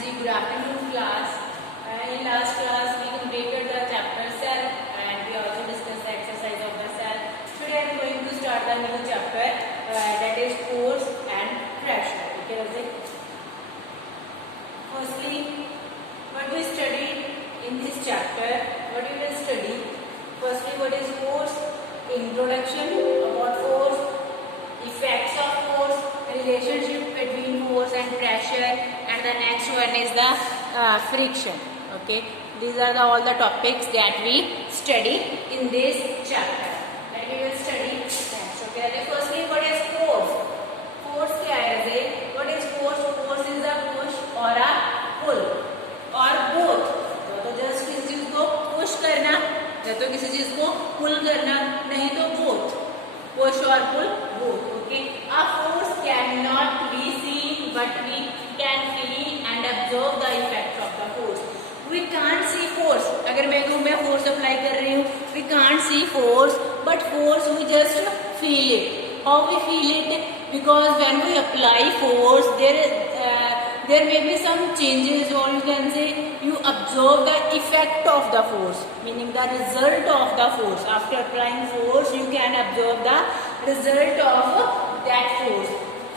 Ji, good afternoon class. In last class we completed the chapter cell and we also discussed the exercise of the cell. Today I am going to start the new chapter that is force and pressure. Okay, Razik? Firstly, what we studied in this chapter, what we will study. Firstly, what is force? Introduction about force, effects of force, relationship between force and pressure, and the next one is the friction. Okay, these are all the topics that we study in this chapter. Then we will study next. Okay, firstly, what is force? Force क्या है? What is force? Force is a push or a pull or both. तो just किसी चीज को push करना या तो किसी चीज को पुल करना, नहीं तो both. Push or pull, both. Okay. A force cannot be seen, but we can feel and observe the effect of the force. We can't see force. अगर मैं कहूँ मैं force apply कर रही हूँ, we can't see force, but force we just feel it. How we feel it? Because when we apply force, there may be some changes, or you can say you observe the effect of the force, meaning the result of the force. After applying force, you can observe the result of that force.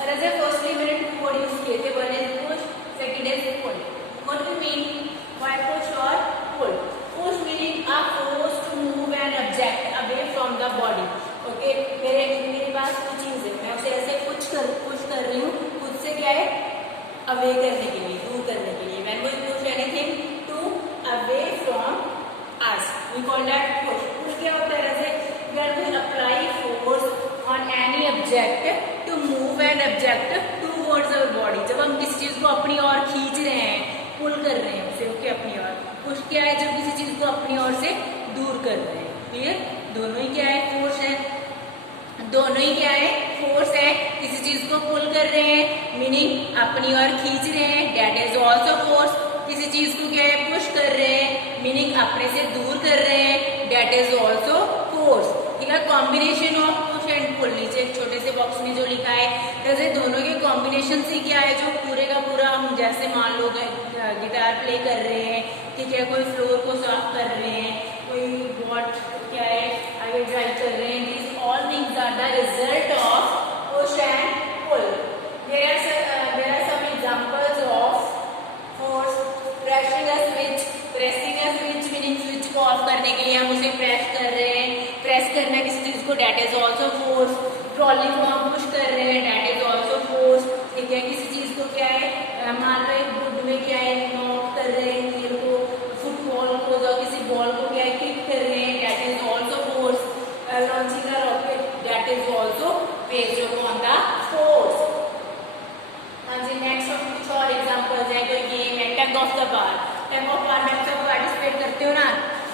Firstly, मैंने two word use किए थे. One is push, second is pull. What do you mean by push or pull? Push meaning a force to move an object away from the body. Okay, मेरे पास कुछ चीज है, मैं उसे ऐसे पुश कर रही हूँ, खुद से क्या है, अवे करने के लिए, दूर करने के लिए. When we push anything to away from us, we call that push. Push क्या होता है? जैसे when we apply force on any object to move an object towards our body. जब हम किसी चीज को अपनी ओर खींच रहे हैं, पुल कर रहे हैं उसे, ओके, अपनी ओर. पुश क्या है? जब किसी चीज को अपनी ओर से दूर कर रहे हैं. क्लियर? दोनों ही क्या है? फोर्स है. दोनों ही क्या है? फोर्स है. किसी चीज को पुल कर रहे हैं, मीनिंग अपनी ओर खींच रहे हैं, दैट इज ऑल्सो फोर्स. किसी चीज को क्या है? पुश कर रहे हैं, मीनिंग अपने से दूर कर रहे हैं, दैट इज ऑल्सो फोर्स. ठीक है, combination of push and pull. नीचे एक छोटे से बॉक्स में जो लिखा है, जैसे दोनों के कॉम्बिनेशन से क्या है, जो पूरे का पूरा हम जैसे मान लो गिटार प्ले कर रहे हैं, ठीक है, कोई फ्लोर को साफ कर रहे हैं, कोई बोर्ड क्या है आगे ड्राइव कर रहे हैं. These all things are the result of push and pull. There are some examples of force. Pressing a switch meaning switch को ऑफ करने के लिए हम उसे प्रेस कर रहे हैं. प्रेस करना किसी चीज को, that is also force. Trolley को हम पुश कर रहे हैं, डेट इज ऑल्सो फोर्स. ठीक है, किसी चीज को क्या है, मान लो एक वुड में क्या है, नॉक कर रहे हैं हील को, फुटबॉल को, जो किसी बॉल को क्या है, किक कर रहे हैं, that is also force. Launching a rocket, that is also based upon the force. Next कुछ और एग्जांपल्स है. कोई गेम है, tug of the bar. Tug of bar में सब पार्टिसिपेट करते हो ना,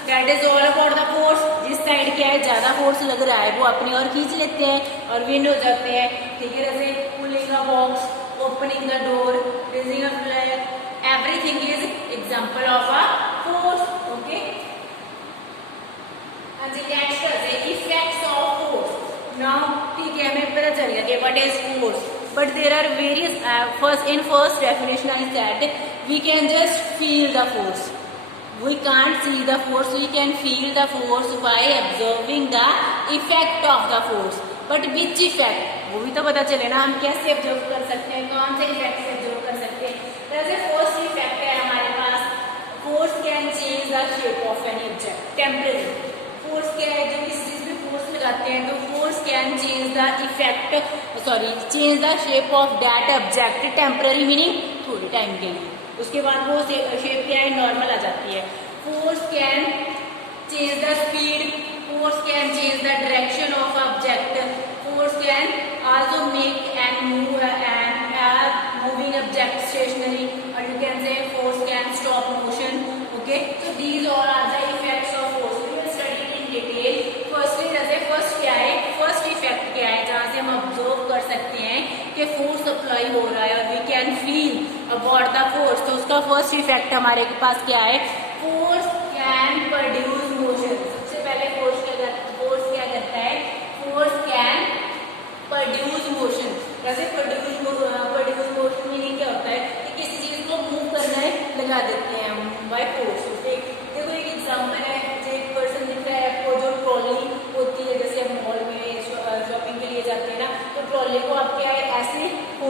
that is all about the force. जिस साइड क्या है ज्यादा फोर्स लग रहा है वो अपनी ओर खींच लेते हैं और विन हो जाते हैं. ठीक है, जैसे pulling a box, opening the door, raising a flag, everything is example of a force. Okay, next है इफेक्ट्स ऑफ फोर्स. नाउ ठीक है, हमें पता चल गया कि what is force, but there are various first definition is that we can just feel the force. We can't see the force, we can feel the force by observing the effect of the force. But which effect, वो भी तो पता चले ना, हम कैसे observe कर सकते हैं, कौन से इफेक्ट से ऑब्जर्व कर सकते हैं. जैसे फर्स्ट इफेक्ट है हमारे पास, force can change the shape of any object temporary. Force क्या है, जब किसी चीज में फोर्स लगाते हैं तो force can change the change the shape of that object temporary, meaning थोड़े टाइम के लिए. उसके बाद वो शेप क्या है, नॉर्मल आ जाती है. Force can change the speed, force can change the direction of object, force can also make and moving object stationary, और you can say force can stop motion. Okay, so these all are the effects of force. We will study in detail. Firstly, जैसे first क्या है, first effect क्या है, जहाँ से हम observe कर सकते हैं कि फोर्स अप्लाई हो रहा है और we can feel about the force. तो उसका फर्स्ट इफेक्ट हमारे पास क्या है, फोर्स कैन प्रोड्यूस मोशन. सबसे पहले फोर्स क्या करता है, फोर्स कैन प्रोड्यूस मोशन. जैसे प्रोड्यूस मोशन मीनिंग क्या होता है कि किसी चीज को मूव करना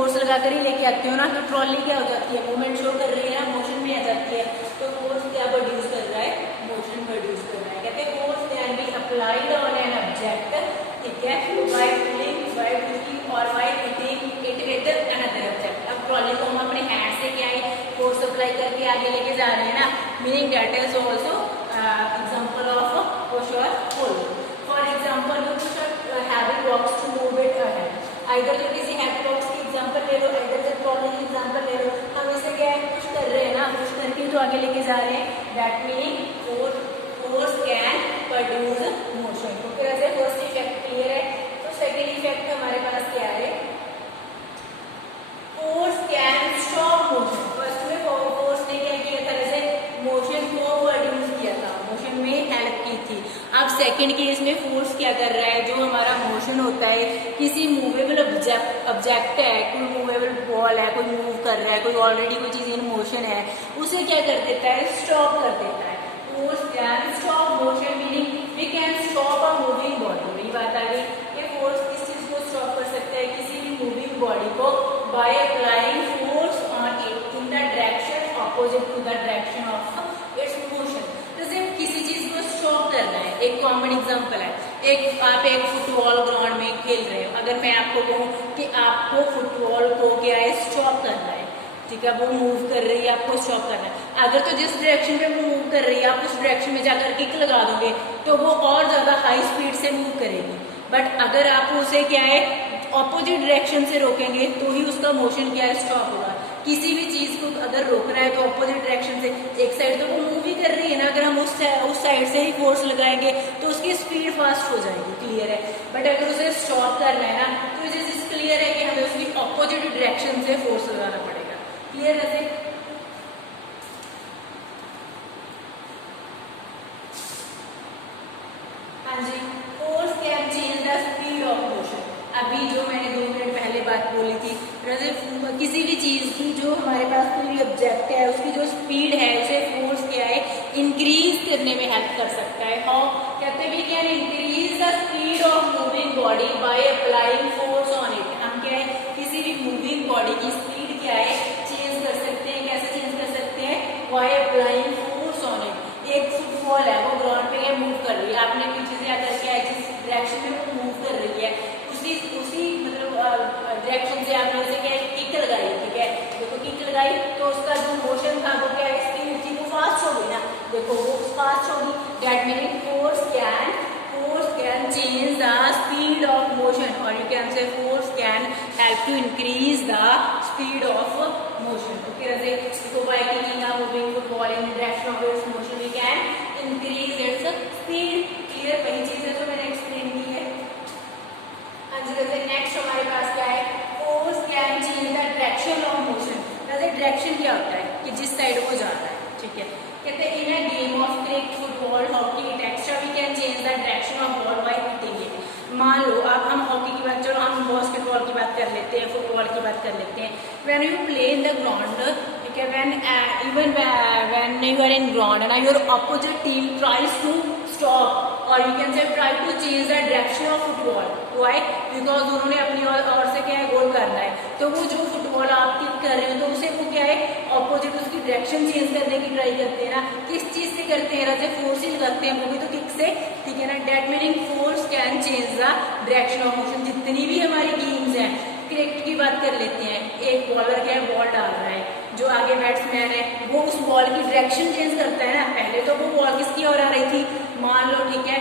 फोर्स लगाकर ही लेके आते हो ना, तो ट्रॉली क्या हो जाती है, मूवमेंट शो कर रही है ना, मोशन में आ जाती है। तो फोर्स क्या प्रोड्यूस कर रहा है, मोशन प्रोड्यूस कर रहा है। कहते हैं force can be applied on an object, ठीक है, बाय पुलिंग और by hitting it with another object. अब ट्रॉली को हम अपने हैंड से क्या है फोर्स अप्लाई करके आगे लेके जा रहे हैं ना, meaning that is also example of push और pull. For example you push a heavy box to move it ahead. Either जो किसी हैवी बॉक्स की एग्जांपल ले लो, आइदर जो ट्रॉली की एग्जांपल ले लो, हम इसे क्या है पुश कर रहे हैं ना, पुश करके तो आगे लेके जा रहे हैं। That meaning force can produce motion. तो फिर ऐसे फर्स्ट इफेक्ट क्लियर है। तो सेकंड इफेक्ट हमारे पास क्या है, force can stop motion. First में फोर्स ने क्या किया था, जैसे मोशन को प्रोड्यूस किया था, मोशन में हेल्प की थी। अब सेकंड केस में फोर्स क्या कर रहा है, जो हमारा मोशन होता है, किसी मूवेबल ऑब्जेक्ट है, कोई मूवेबल बॉल है, कोई मूव कर रहा है, कोई ऑलरेडी कोई चीज इन मोशन है, उसे क्या कर देता है, स्टॉप कर देता है। Force can stop motion meaning we can stop a moving body. वही बात आ गई कि फोर्स किस चीज को स्टॉप कर सकता है, किसी भी मूविंग बॉडी को, by applying force on it in the direction opposite to the direction of its motion. जैसे किसी चीज को स्टॉप करना है, एक कॉमन एग्जांपल है, आप एक फुटबॉल ग्राउंड में खेल रहे हो। अगर मैं आपको कहूँ कि आपको फुटबॉल को क्या है स्टॉप करना है, ठीक है, वो मूव कर रही है, आपको स्टॉप करना है। अगर तो जिस डायरेक्शन में वो मूव कर रही है, आप उस डायरेक्शन में जाकर किक लगा दोगे तो वो और ज्यादा हाई स्पीड से मूव करेगी। बट अगर आप उसे क्या है ऑपोजिट डायरेक्शन से रोकेंगे तो ही उसका मोशन क्या है स्टॉप होगा। किसी भी चीज को अगर रोकना है तो ऑपोजिट डायरेक्शन से, एक साइड तो वो मूव ही कर रही है ना, अगर हम उस साइड से ही फोर्स लगाएंगे तो उसकी स्पीड फास्ट हो जाएगी, क्लियर है। बट अगर उसे स्टॉप करना है ना, तो ये चीज क्लियर है कि हमें उसकी ऑपोजिट डायरेक्शन से फोर्स लगाना पड़ेगा, क्लियर है। हाँ जी, force can change the speed of motion. अभी जो मैंने 2 मिनट पहले बात बोली थी, किसी भी चीज की जो हमारे पास कोई ऑब्जेक्ट है उसकी जो स्पीड है उसे फोर्स क्या है इंक्रीज करने में हेल्प कर सकता है। हाउ, कहते हैं we can increase the speed of moving body by applying force on it. हम क्या है किसी भी मूविंग बॉडी की स्पीड क्या है चेंज कर सकते हैं। कैसे चेंज कर सकते हैं, bye applying force on it. एक फुटबॉल है, वो ग्राउंड पे क्या मूव कर रही है, आपने पीछे से आकर क्या है जिस डायरेक्शन में वो मूव कर रही है उसी मतलब डायरेक्शन से आपने उसे क्या किक लगाई, ठीक है, देखो किक लगाई तो उसका जो मोशन था वो क्या स्पीड थी वो फास्ट हो गई ना, देखो वो फास्ट होगी। That meaning force can change the speed of motion, और you can say force can help to increase the speed of motion. Okay, so by kicking a moving football in the direction of its motion we can increase its speed। Clear, वही चीज है जो मैंने explain की है। Next हमारे पास क्या है, force can change the direction of motion. जैसे डायरेक्शन क्या होता है कि जिस साइड वो जा रहा है, ठीक है, कहते हैं in a game of cricket, football, hockey, extra we can change the direction of ball by hitting it. मान लो अब हम हॉकी की बात, चलो हम बास्केटबॉल की बात कर लेते हैं, फुटबॉल की बात कर लेते हैं। When you play in the ground, ठीक है, when you are in ground and your opposite team tries to stop or you can say try to change the direction of football, why? Because उन्होंने अपनी ओर से क्या है गोल करना है, तो वो जो फुटबॉल आप किक कर रहे हो तो उसे वो क्या है ऑपोजिट उसकी डायरेक्शन चेंज करने की ट्राई करते हैं ना। किस चीज से करते हैं, जैसे फोर्स ही लगाते हैं वो भी तो किक से, ठीक है ना। That meaning force can change the direction of motion. जितनी भी हमारी गेम्स हैं, क्रिकेट की बात कर लेते हैं, एक बॉलर क्या है बॉल डाल रहा है, जो आगे बैट्समैन है वो उस बॉल की डायरेक्शन चेंज करता है ना। पहले तो वो बॉल किसकी ओर आ रही थी, मान लो ठीक है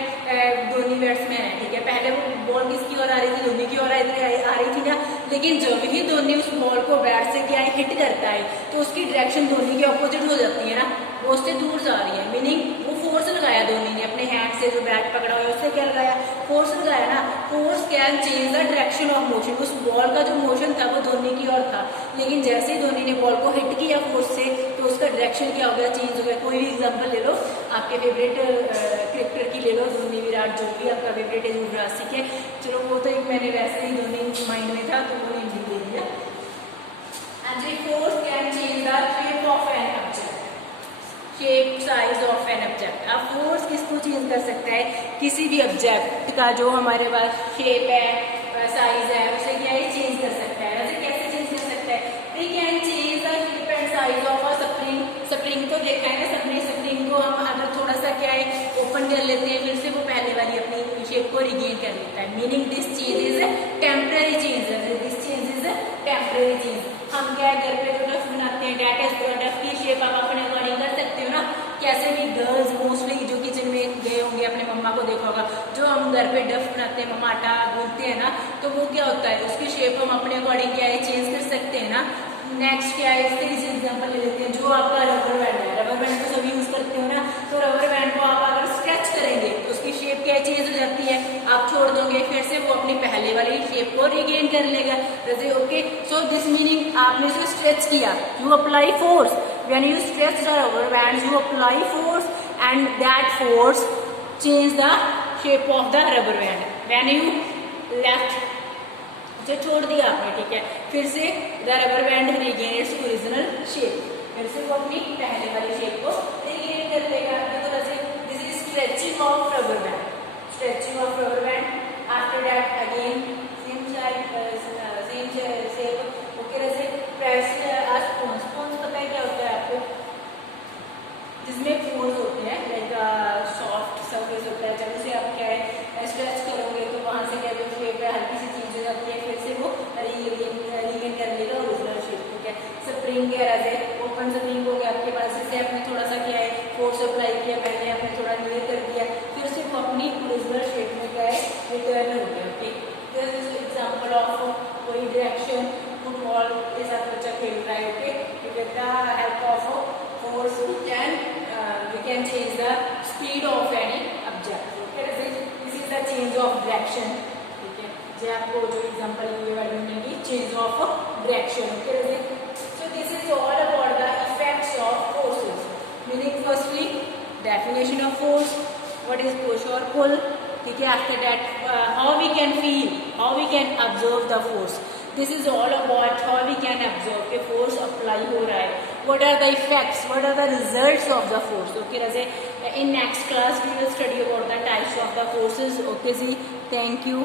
धोनी बैट्समैन है, ठीक है, पहले वो बॉल किसकी ओर आ रही थी, धोनी की ओर आ रही थी ना। लेकिन जब ही धोनी उस बॉल को बैट से क्या है हिट करता है तो उसकी डायरेक्शन धोनी के ऑपोजिट हो जाती है ना, वो उससे दूर जा रही है। मीनिंग वो फोर्स लगाया धोनी ने अपने हैंड से, जो बैट पकड़ा हुआ है उससे क्या लगाया, फोर्स लगाया ना। Force can change the direction of motion. उस बॉल का जो मोशन था वो धोनी की ओर था, लेकिन जैसे ही धोनी ने बॉल को हिट किया फोर्स से तो उसका डायरेक्शन क्या हो गया, चेंज हो गया। कोई भी एग्जांपल ले लो, आपके फेवरेट क्रिकेटर की ले लो, धोनी, विराट, जो भी आपका फेवरेट है, युवराज सिंह है, चलो वो तो एक मैंने वैसे ही धोनी माइंड में था तो वो हिंदी दे दिया। And force can change the shape of an object, shape size of an object. अब फोर्स किसको चेंज कर सकता है, किसी भी ऑब्जेक्ट का जो हमारे पास शेप है साइज है उसे क्या है चेंज कर सकता है। वैसे कैसे चेंज तो देखा है ना सबने, स्प्रिंग को हम अगर थोड़ा सा क्या है ओपन कर लेते हैं, फिर से वो पहले वाली अपनी शेप को रिगेन कर लेता है। Meaning this change is temporary change, this change is temporary change. हम क्या है घर पे जो डफ बनाते हैं, डेट इज डफ की शेप आप अपने अकॉर्डिंग कर सकते हो ना। कैसे भी गर्ल्स मोस्टली जो किचन में गए होंगे अपने मम्मा को देखा होगा, जो हम घर पे डफ बनाते हैं, मम्मा आटा गूंथते हैं ना, तो वो क्या होता है उसकी शेप हम अपने अकॉर्डिंग क्या है चेंज कर सकते हैं ना। नेक्स्ट क्या है, इससे इस एग्जांपल ले लेते हैं, जो आपका रबर बैंड है, रबर बैंड को सभी यूज करते हो ना, तो रबर बैंड को आप अगर स्ट्रेच करेंगे तो उसकी शेप क्या चेंज हो जाती है, आप छोड़ दोगे फिर से वो अपनी पहले वाली शेप को रिगेन कर लेगा। जैसे ओके, सो दिस मीनिंग आपने जो स्ट्रेच किया, you apply force, when you stretch the rubber band you apply force and that force change the shape of the rubber band. When you left जो छोड़ दिया आपने, ठीक है, फिर से the rubber band regain its original shape, फिर से वो अपनी पहले वाली शेप को रिगेन कर लेगा। तो जैसे this is stretching of rubber band, stretching of rubber band. After that again same shape. Okay, जैसे प्रेस स्पॉन्ज, स्पॉन्ज पता है क्या होता है आपको, जिसमें पोर्स होते हैं, लाइक सॉफ्ट सरफेस होता है, जब उसे आप क्या है स्ट्रेच करोगे तो वहां से क्या जो शेप है हल्की सी चेंज हो जाती है, फिर से वो रिगेन कर लेगा ओरिजिनल शेप। ठीक है, स्प्रिंग है, ऐसे ओपन स्प्रिंग हो गया आपके पास, इससे आपने थोड़ा सा क्या है फोर्स अप्लाई किया, पहले आपने थोड़ा नियर कर दिया, फिर से वो अपनी ओरिजिनल शेप में क्या है रिटर्न हो गया। ठीक, दिस इज एग्जांपल ऑफ कोई डायरेक्शन फुटबॉल के साथ बच्चा खेल रहा है। Okay, with the help of force we can change the speed of any object. Okay, this is the change of direction. ठीक है, जो आपको जो एग्जांपल ये वाली मिलेगी change of direction. Okay, so this is all about the effects of forces. Meaning firstly definition of force, what is push or pull. ठीक है, after that how we can feel, how we can observe the force. This is all about how we can observe कि force apply हो रहा है, what are the effects, what are the results of the force. Okay, जैसे in next class we will study about the types of the forces. Okay ji, thank you.